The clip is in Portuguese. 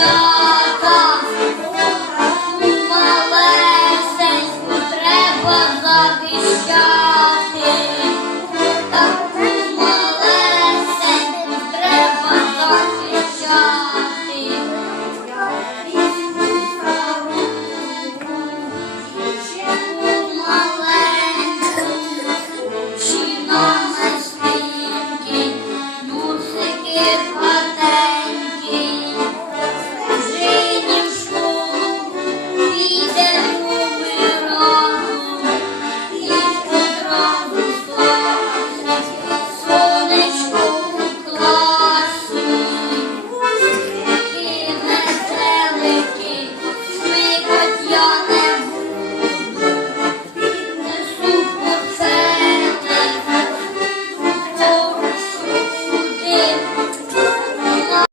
Tchau.